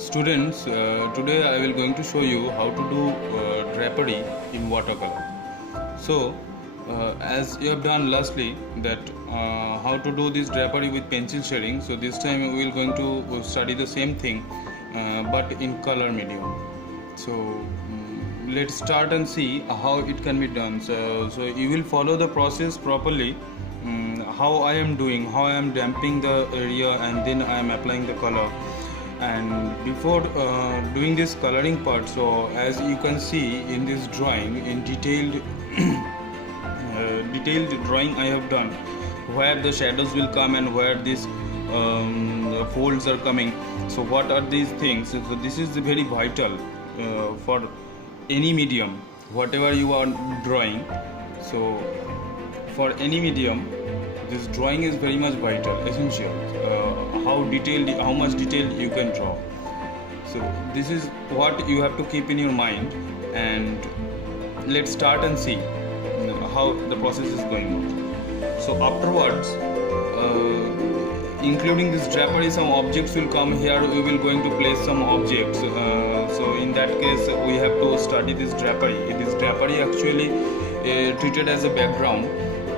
Students, today I will going to show you how to do drapery in watercolor. So, as you have done lastly that how to do this drapery with pencil shading. So this time we will going to study the same thing, but in color medium. So let's start and see how it can be done. So you will follow the process properly. How I am doing, how I am damping the area, and then I am applying the color. And before doing this coloring part, so as you can see in this drawing, in detailed detailed drawing I have done, where the shadows will come and where these folds are coming. So what are these things? So this is very vital for any medium, whatever you are drawing. So for any medium, this drawing is very much vital, essential. How much detail you can draw. So this is what you have to keep in your mind, and let's start and see how the process is going on. So afterwards, including this drapery, some objects will come here. We will going to place some objects. So in that case, we have to study this drapery. This drapery actually treated as a background.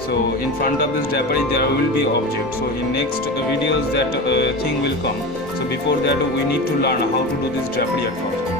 So in front of this drapery there will be objects. So in next videos that thing will come. So before that we need to learn how to do this drapery at first.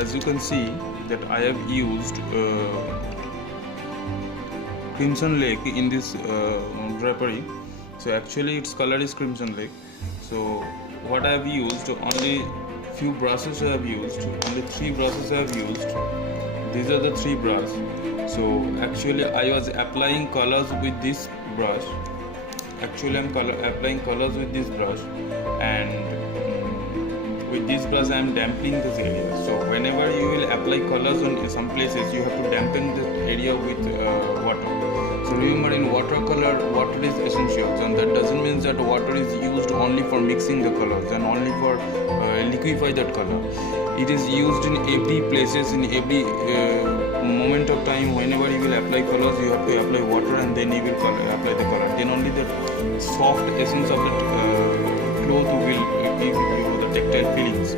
as you can see that I have used Crimson Lake in this drapery. So actually its color is Crimson Lake. So what I have used, only few brushes I have used, only 3 brushes I have used. These are the 3 brushes. So actually I was applying colors with this brush. Actually I'm applying colors with this brush, and with this brush I am dampening this area. So whenever you will apply colors on some places, you have to dampen the area with water. So remember, in watercolor, water is essential, and that doesn't mean that water is used only for mixing the colors and only for liquefy that color. It is used in every places, in every moment of time. Whenever you will apply colors, you have to apply water, and then you will apply the color. Then only the soft essence of the cloth will give you the tactile feelings.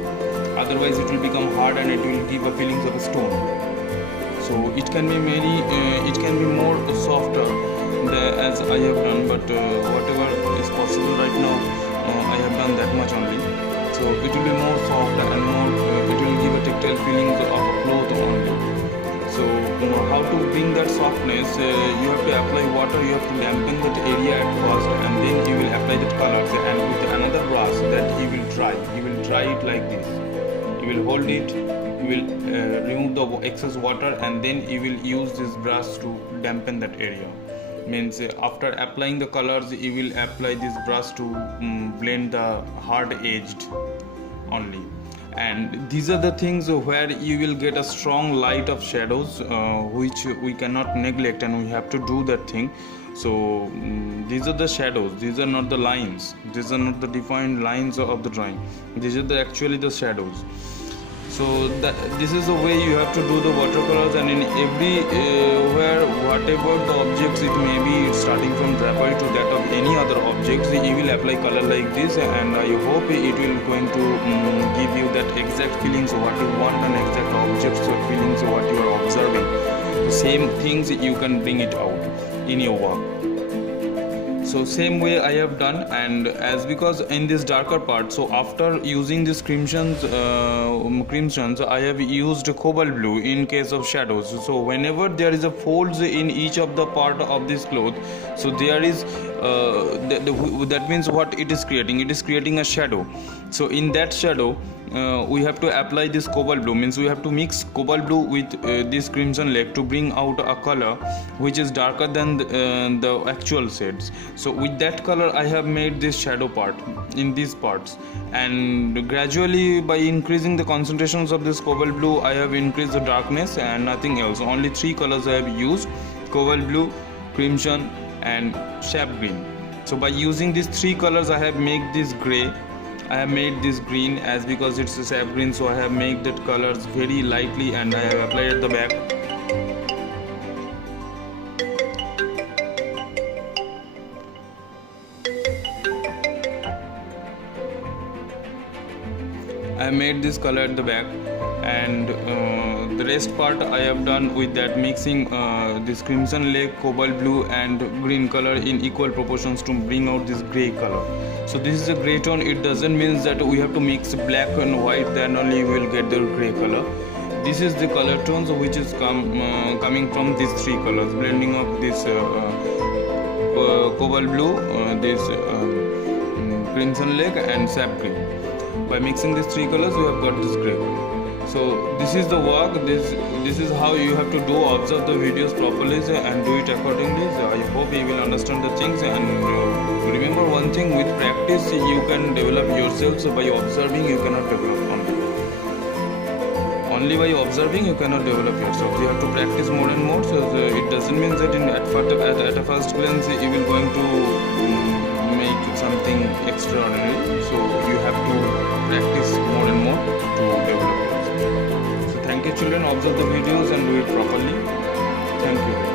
Otherwise it will become hard and it will give a feelings of a stone. So it can be it can be more softer as I have done, but whatever is possible right now, I have done that much only. So it will be more soft and more it will give a tactile feelings of a cloth only. So how to bring that softness, you have to apply water, you have to dampen that area at first, and then you will apply that colors, and with another brush that you will dry it like this. You will hold it, you will remove the excess water, and then you will use this brush to dampen that area. Means after applying the colors, you will apply this brush to blend the hard edged only. And these are the things where you will get a strong light of shadows, which we cannot neglect, and we have to do that thing. So these are the shadows, these are not the lines, these are not the defined lines of the drawing, these are actually the shadows. So this is the way you have to do the watercolors, and in every where whatever the objects it may be, starting from drapery to that of any other objects, you will apply color like this, and I hope it will going to give you that exact feelings of what you want and exact objects or feelings of what you are observing. The same things you can bring it out in your work. So same way I have done, and as because in this darker part, so after using this crimsons I have used cobalt blue in case of shadows. So whenever there is a folds in each of the part of this cloth, so there is that means what it is creating a shadow. So in that shadow we have to apply this cobalt blue, means we have to mix cobalt blue with this Crimson Lake to bring out a color which is darker than the actual shades. So with that color I have made this shadow part in these parts, and gradually by increasing the concentrations of this cobalt blue I have increased the darkness, and nothing else. Only 3 colors I have used: cobalt blue, crimson and sap green. So by using these 3 colors I have made this gray, I have made this green, as because it's a sap green, so I have made that colors very lightly, and I have applied at the back. I have made this color at the back, and the rest part I have done with that, mixing this Crimson Lake, cobalt blue and green color in equal proportions to bring out this gray color. So this is a gray tone. It doesn't mean that we have to mix black and white, then only we will get the gray color. This is the color tones which is coming from these 3 colors, blending of this cobalt blue, this Crimson Lake and sap green. By mixing these 3 colors you have got this gray color. So this is the work, this is how you have to do. Observe the videos properly and do it accordingly. So I hope you will understand the things, and remember one thing, with practice you can develop yourself. So by observing you cannot develop only by observing you cannot develop yourself. You have to practice more and more. So it doesn't mean that at a first glance you will going to make something extraordinary. So you have to practice more and more to develop yourself. So thank you children, observe the videos and do it properly. Thank you.